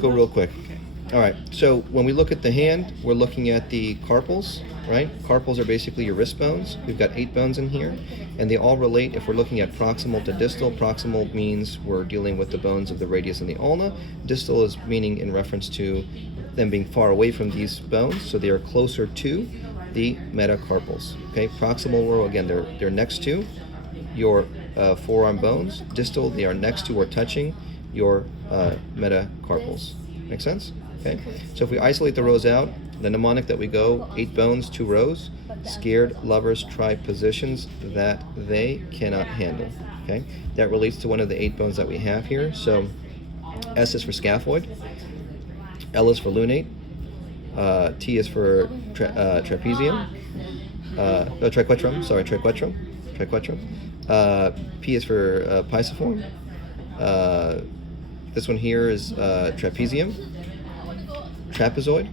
go real quick. All right, so when we look at the hand, we're looking at the carpals, right? Carpals are basically your wrist bones. We've got 8 bones in here, and they all relate if we're looking at proximal to distal. Proximal means we're dealing with the bones of the radius and the ulna. Distal is meaning in reference to them being far away from these bones, so they are closer to the metacarpals. Okay, proximal were, again, they're next to your forearm bones. Distal, they are next to or touching your metacarpals. Make sense? Okay, so if we isolate the rows out, the mnemonic that we go, 8 bones, 2 rows, scared lovers try positions that they cannot handle. Okay, that relates to one of the 8 bones that we have here. So S is for scaphoid, L is for lunate, T is for trapezium, triquetrum, P is for pisiform, this one here is trapezium, trapezoid,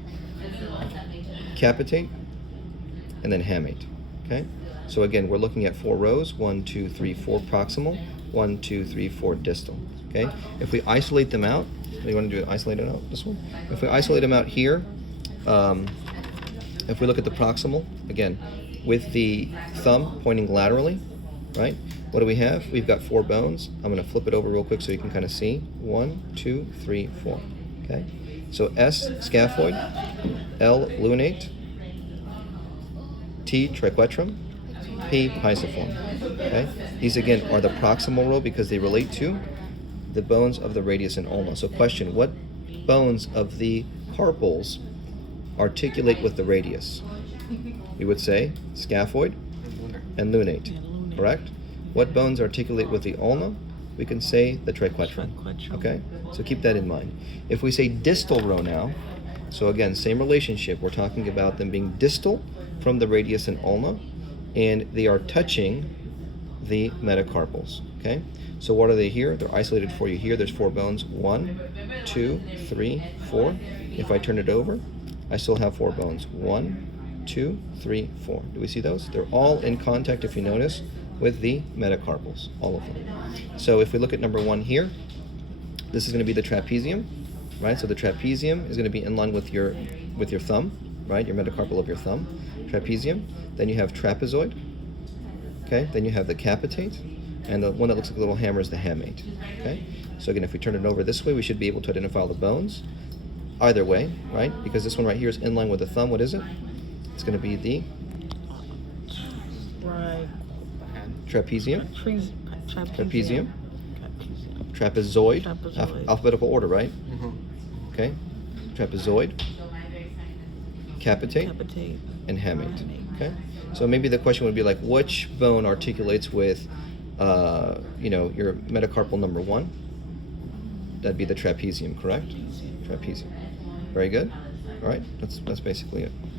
capitate, and then hamate. Okay, so again, we're looking at 4 rows, 1, 2, 3, 4 proximal, 1, 2, 3, 4 distal. Okay, if we isolate them out, you want to do it isolated out, this one? If we isolate them out here, if we look at the proximal, again, with the thumb pointing laterally, right? What do we have? We've got 4 bones. I'm going to flip it over real quick so you can kind of see. 1, 2, 3, 4. Okay, so S, scaphoid, L, lunate, T, triquetrum, P, pisiform. Okay, these again are the proximal row because they relate to the bones of the radius and ulna. So question, what bones of the carpals articulate with the radius? We would say scaphoid and lunate, correct? What bones articulate with the ulna? We can say the triquetrum. Okay, so keep that in mind. If we say distal row now, so again, same relationship. We're talking about them being distal from the radius and ulna, and they are touching the metacarpals. Okay, so what are they here? They're isolated for you here. There's 4 bones. 1, 2, 3, 4. If I turn it over, I still have 4 bones. 1, 2, 3, 4. Do we see those? They're all in contact, if you notice, with the metacarpals, all of them. So if we look at number 1 here, this is going to be the trapezium, right? So the trapezium is going to be in line with your thumb, right? Your metacarpal of your thumb, trapezium. Then you have trapezoid, okay? Then you have the capitate, and the one that looks like a little hammer is the hamate, okay? So again, if we turn it over this way, we should be able to identify all the bones. Either way, right? Because this one right here is in line with the thumb. What is it? It's going to be the trapezium, trapezoid, alphabetical order, right? Okay, trapezoid, capitate, and hamate. Okay, so maybe the question would be like, which bone articulates with, your metacarpal number 1? That'd be the trapezium, correct? Trapezium. Very good. All right, that's basically it.